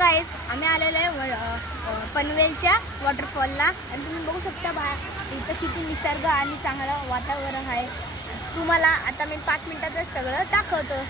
गाईस आम्ही आलेलो आहे पनवेलच्या वॉटरफॉलला आणि तुम्ही बघू शकता बाहेर इथं किती निसर्ग आणि चांगलं वातावरण आहे. तुम्हाला आता मी 5 मिनिटातच सगळं दाखवतो.